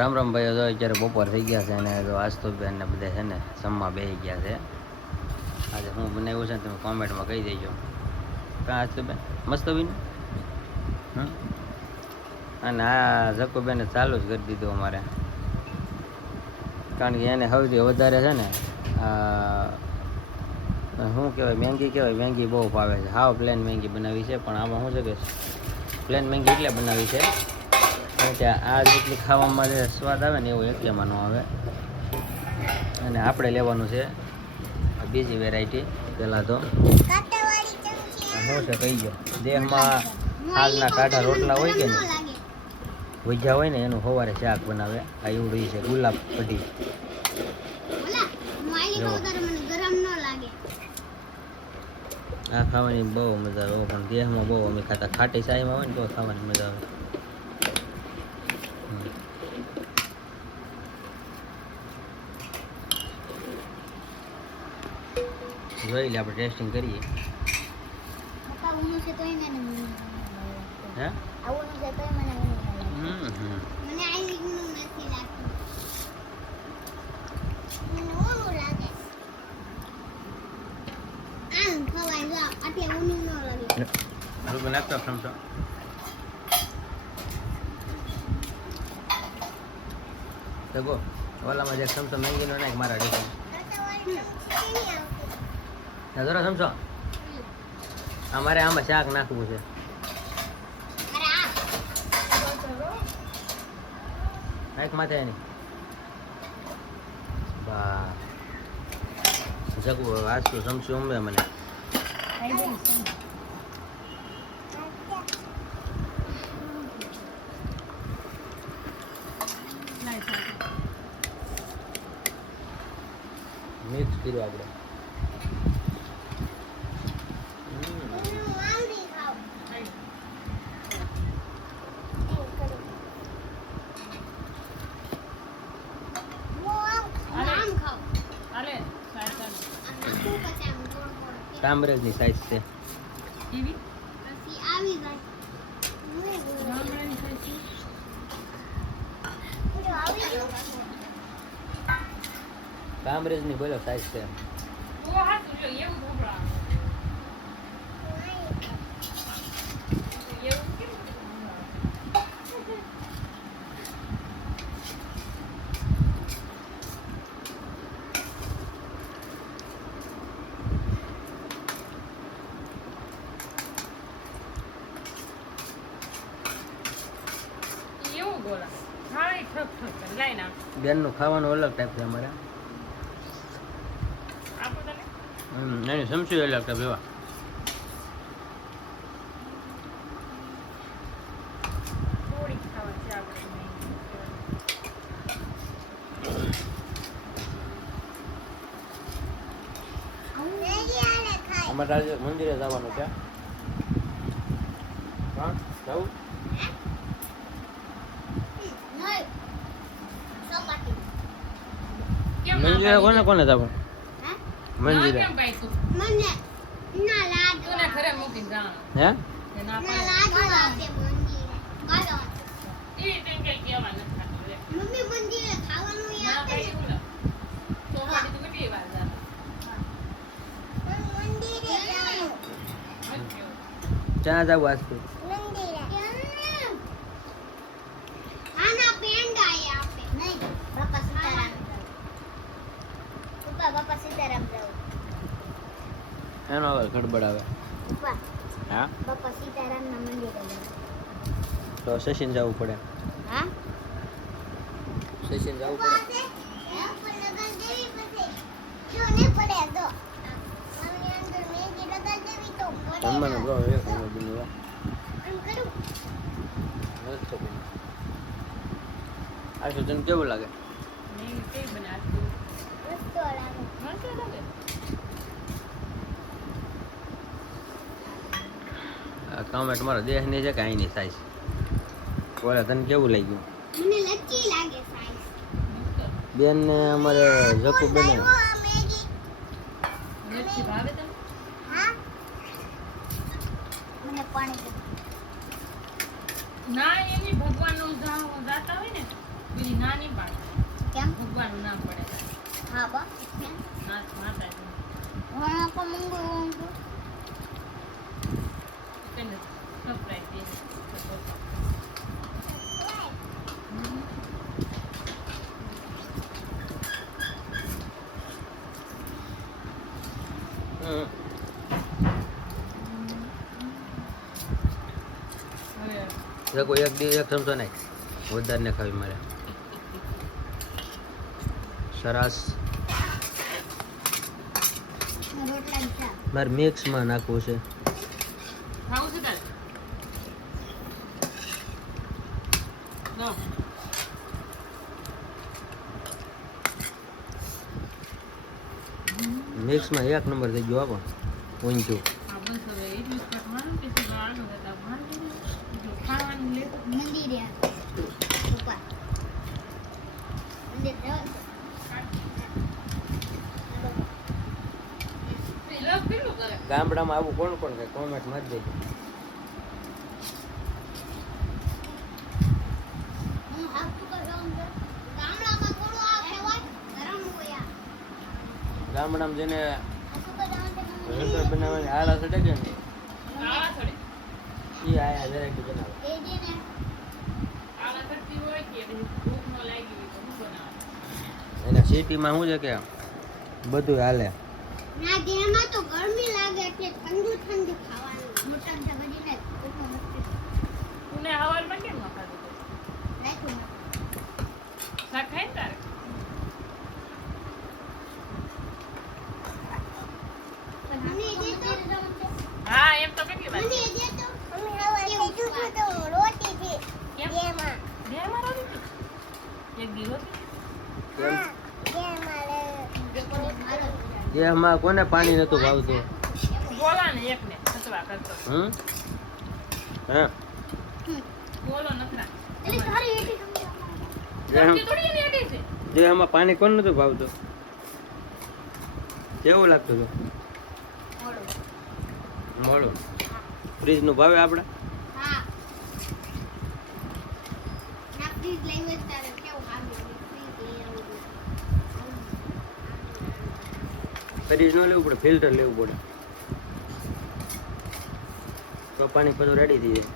રામ રામ ભાઈ, તો અત્યારે બપોર થઈ ગયા છે અને તો આજ તો બેન ને બધા છે ને જમવા બેસી ગયા છે. આજે હું બનાવ્યું છે ને તમે કોમેન્ટમાં કહી દેજો. કાં આજ તો બેન મસ્ત બન્યું. અને આ જકુબેને ચાલુ જ કરી દીધું અમારે, કારણ કે એને સૌથી વધારે છે ને શું કહેવાય મેંગી કહેવાય, મેંગી બહુ ભાવે છે. હાવ પ્લેન મેંગી બનાવી છે, પણ આમાં શું છે કે પ્લેન મેંગી એટલે બનાવી છે કે આ જેટલી ખાવામાં જે સ્વાદ આવે ને એવું એટલેમાં ન આવે. અને આપણે લેવાનું છે બીજી વેરાયટી. પહેલાં તો શું છે કહી ગયો, દેહમાં હાલના કાઢા રોટલા હોય કે નહીં ભજીયા હોય ને એનું સવારે શાક બનાવે. આ એવડું છે ગુલાબ કઢી. આ ખાવાની બહુ મજા આવે, પણ દેહમાં બહુ અમે ખાતા ખાટી સાઈમાં હોય ને તો ખાવાની મજા આવે. જોઈ લે, આપણે ટેસ્ટિંગ કરીએ. હે નાખતો સમજો. દેખો ઓલામાં જે સમસો મેંગી નો નાખ મારા ડીશ જરા સમજો. અમારે આમાં શાક નાખવું છે. નાખ માથે એની બા જગવું આજ તો સમસ્યું અંબે મને. મિક્સ કર્યું આપણે. કામરેજની સાઈઝ છે. કામરેજની બોલો સાઈઝ છે. બેનનું ખાવાનું અલગ ટાઈપ છે અમારે. એની સમસ્યું અલગ ટાઈપ એવા. અમારે આજે મંદિરે જવાનું છે. હા જવું મંદિરે. કોને કોને જવાનું મંદિરે? હે ક્યાં જવું આજ તો? એનો હવે ગડબડ આવે. હા તો સચિન જવું પડે. સચિન જવું પડે. જમવાનું બહુ એક બન્યું. આ તો તને કેવું લાગે? કમેન્ટ મારો દેહની છે કે અહીંની સાઈઝ બોલે તને કેવું લાગ્યું? મને લચ્છી લાગે સાઈઝ. બેન ને અમારે જકુ બને લચ્છી ભાવે તમને? હા મને પાણી ના એની ભગવાનનું જાતા હોય ને પેલી નાની પાડે કેમ ભગવાનનું નામ પડે હા બા નાથ માતાજી ઘણા કો મંગો તેને સરપ્રાઈઝ દે હમ. હવે દેખો એક ચમચો નાખ વધારે ને ખાવી મારે સરસ રોટલા દીધા મારે મિક્સમાં નાખવું છે ખાવું છે તારે લો મિક્સમાં એક નંબર થઈ ગયો આપો ઊંચું આ બસ હવે એટલું જ કાઢવાનું કે શું આગળ જતા ભાન ખાવાનું લે મંદિરે ઉપર મંદિર જવાનું લવ કેટલું કરે ગામડામાં આવું કોણ કોણ કહે કોમેન્ટ મત દેજો હું હાથ ઉપર જાઉં તો ગામડામાં થોડું આ કહેવાય ગરમ હોય ગામડામાં જેને હાથ ઉપર જાઉં તો રસોઈ બનાવવાની આળા ચડે છે ને આળા ચડે એ આયા વેરાયટી બનાવે એ જે ને આળા ચડતી હોય કે પછી ભૂખ ન લાગી હોય તો શું બનાવે એના સિટીમાં શું છે કે બધું હાલે ના જેમાં તો ગરમી લાગે એટલે ઠંડુ ઠંડુ ખાવાનું મોટા મોટા બજીને એટલું મસ્ત તું હવારમાં કેમ ન ખાધું તો નાખ્યું શાક ખાય ને તારે મને જે તો હા એમ તો કેટલી વાર મને જે તો અમે હવા કીધું તો રોટી છે કેમ એમાં બે વાર આવી હતી એક દિવસ કેમ મારો એમાં કોને પાણી નતું ભાવતું બોલા ને એકને અથવા કરતો હમ હા બોલો નખરા એટલે તારી એટી ધમકી થોડી એની અડી છે જે એમાં પાણી કોણ નતું ભાવતું કેવું લાગતું હતું મોડું ફ્રીજ નું ભાવે આપણે હા ના પ્લીઝ લેંગ્વેજ તારે કેવું ખાવું પ્લીઝ લઈ આવું ફ્રીજ નું લેવું પડે ફિલ્ટર લેવું પડે તો પાણી બધું રેડી થઈ જાય